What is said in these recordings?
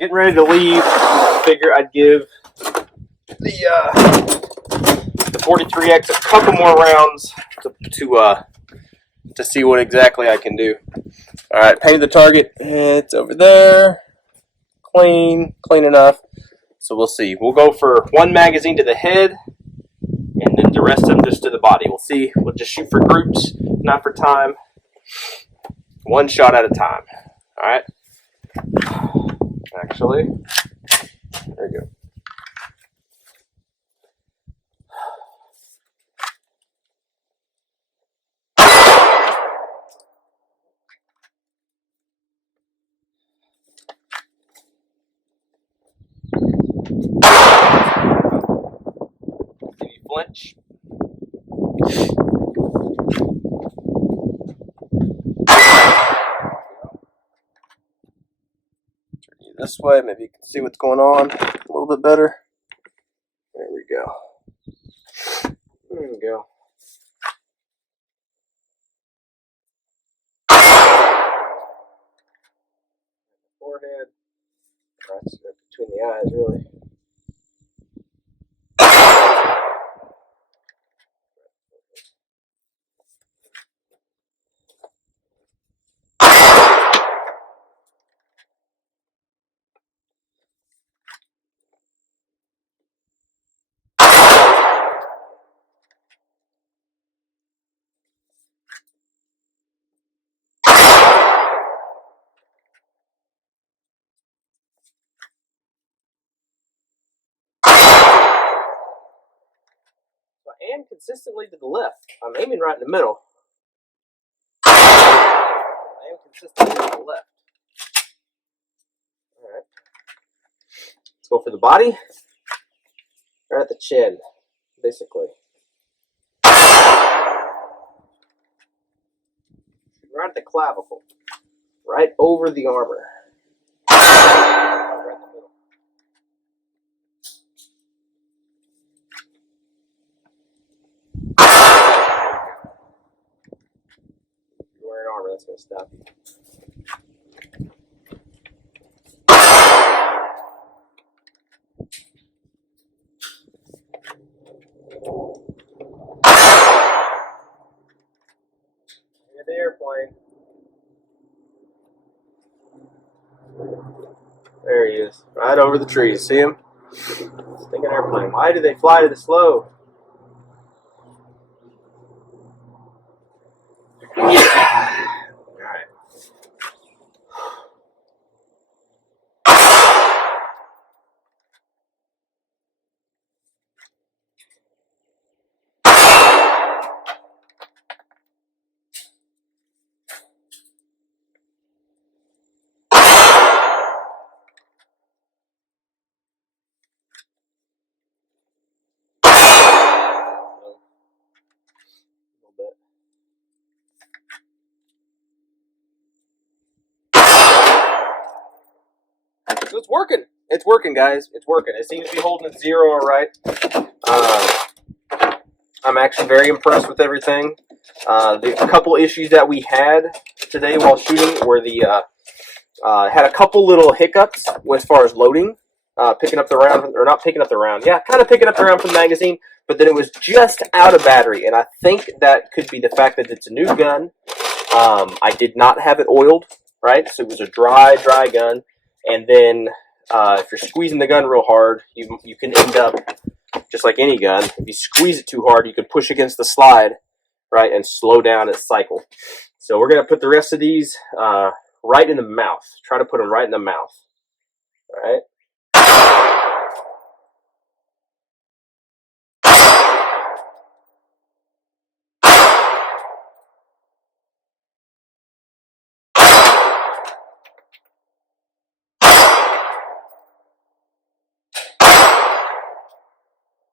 getting ready to leave. I figure I'd give the 43X a couple more rounds to see what exactly I can do. All right, painted the target. It's over there. Clean enough. So we'll see. We'll go for one magazine to the head, and then the rest of them just to the body. We'll see. We'll just shoot for groups, not for time. One shot at a time. All right. Actually, there we go. Did you flinch? Turn you this way. Maybe you can see what's going on a little bit better. There we go. There we go. Forehead. Right between the eyes, really. I am consistently to the left. I'm aiming right in the middle. I am consistently to the left. Alright. Let's go for the body. Right at the chin, basically. Right at the clavicle. Right over the armor. Right in the middle. If you're wearing armor, that's going to stop you. Here's the airplane. There he is, right over the trees. See him? Stinking airplane. Why do they fly this slow? Alright. So it's working. It's working, guys. It's working. It seems to be holding at 0 all right. I'm actually very impressed with everything. The couple issues that we had today while shooting were had a couple little hiccups as far as loading, picking up the round, or not picking up the round. Yeah, kind of picking up the round from the magazine, but then it was just out of battery, and I think that could be the fact that it's a new gun. I did not have it oiled, right? So it was a dry gun. And then if you're squeezing the gun real hard, you can end up, just like any gun, if you squeeze it too hard, you can push against the slide, right, and slow down its cycle. So we're going to put the rest of these right in the mouth. Try to put them right in the mouth, all right?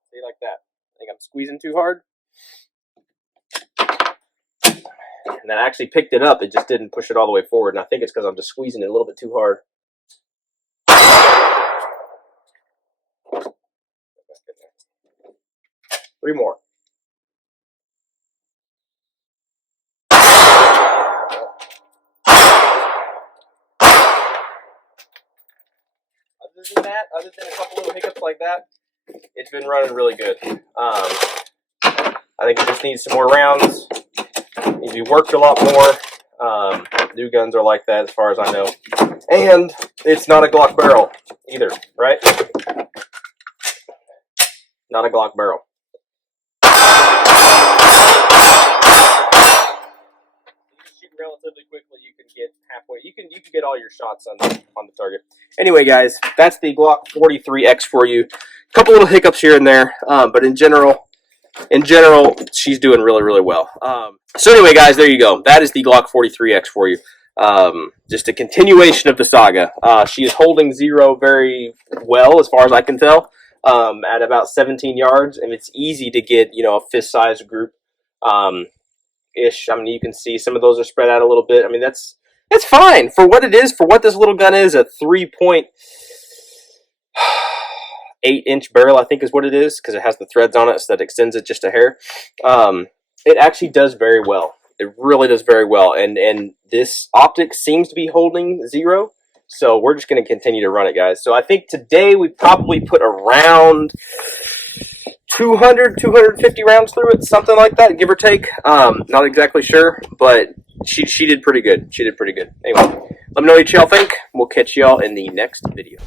See, like that. I think I'm squeezing too hard. And then I actually picked it up. It just didn't push it all the way forward. And I think it's because I'm just squeezing it a little bit too hard. 3 more. than that, other than a couple little hiccups like that, it's been running really good. I think it just needs some more rounds. It needs to be worked a lot more. New guns are like that as far as I know. And it's not a Glock barrel either, right? Not a Glock barrel. Relatively quickly, you can get halfway. You can get all your shots on the target. Anyway, guys, that's the Glock 43X for you. A couple little hiccups here and there, but in general, she's doing really, really well. So anyway, guys, there you go. That is the Glock 43X for you. Just a continuation of the saga. She is holding zero very well, as far as I can tell, at about 17 yards, and it's easy to get a fist-sized group. Ish. I mean, you can see some of those are spread out a little bit. I mean, that's fine for what it is, for what this little gun is. A 3.8-inch barrel, I think, is what it is, because it has the threads on it, so that extends it just a hair. It actually does very well. It really does very well, and this optic seems to be holding zero. So we're just going to continue to run it, guys. So I think today we probably put around 200, 250 rounds through it, something like that, give or take. Not exactly sure, but she did pretty good. She did pretty good. Anyway, let me know what y'all think. We'll catch y'all in the next video.